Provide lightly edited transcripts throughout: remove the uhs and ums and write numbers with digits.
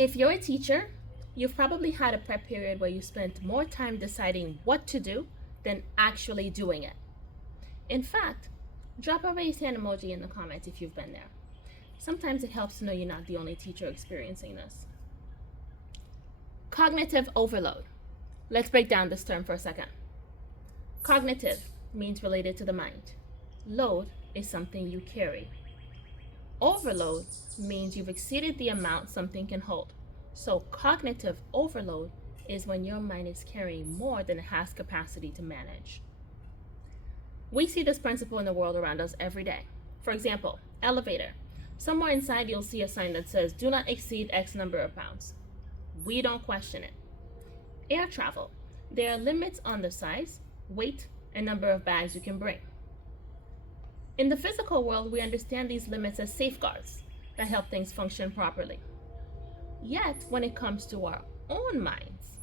If you're a teacher, you've probably had a prep period where you spent more time deciding what to do than actually doing it. In fact, drop a raised hand emoji in the comments if you've been there. Sometimes it helps to know you're not the only teacher experiencing this. Cognitive overload. Let's break down this term for a second. Cognitive means related to the mind. Load is something you carry. Overload means you've exceeded the amount something can hold. So cognitive overload is when your mind is carrying more than it has capacity to manage. We see this principle in the world around us every day. For example, elevator. Somewhere inside you'll see a sign that says, do not exceed X number of pounds. We don't question it. Air travel. There are limits on the size, weight, and number of bags you can bring. In the physical world, we understand these limits as safeguards that help things function properly. Yet, when it comes to our own minds,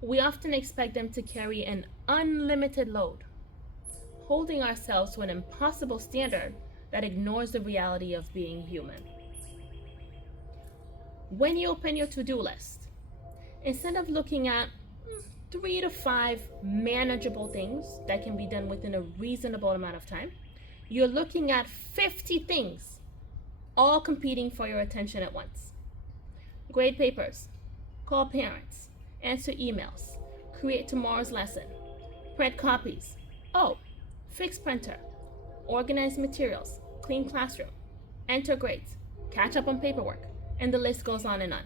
we often expect them to carry an unlimited load, holding ourselves to an impossible standard that ignores the reality of being human. When you open your to-do list, instead of looking at 3 to 5 manageable things that can be done within a reasonable amount of time, you're looking at 50 things, all competing for your attention at once. Grade papers, call parents, answer emails, create tomorrow's lesson, print copies, fix printer, organize materials, clean classroom, enter grades, catch up on paperwork, and the list goes on and on.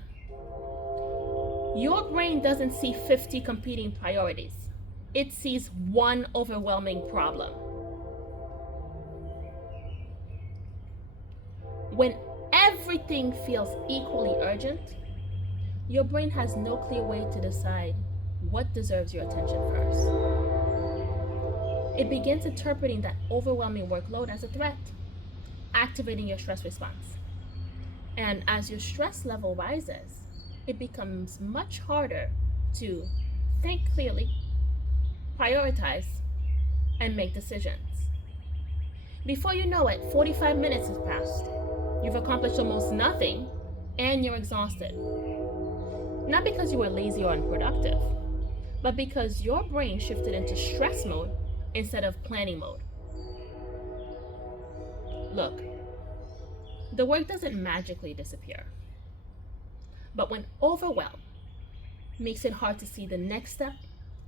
Your brain doesn't see 50 competing priorities. It sees one overwhelming problem. When everything feels equally urgent, your brain has no clear way to decide what deserves your attention first. It begins interpreting that overwhelming workload as a threat, activating your stress response. And as your stress level rises, it becomes much harder to think clearly, prioritize, and make decisions. Before you know it, 45 minutes has passed. You've accomplished almost nothing, and you're exhausted. Not because you were lazy or unproductive, but because your brain shifted into stress mode instead of planning mode. Look, the work doesn't magically disappear. But when overwhelmed makes it hard to see the next step,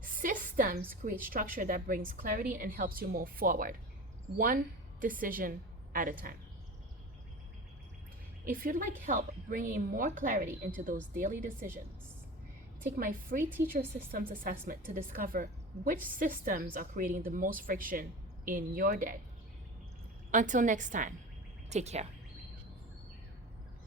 systems create structure that brings clarity and helps you move forward, one decision at a time. If you'd like help bringing more clarity into those daily decisions, take my free teacher systems assessment to discover which systems are creating the most friction in your day. Until next time, take care.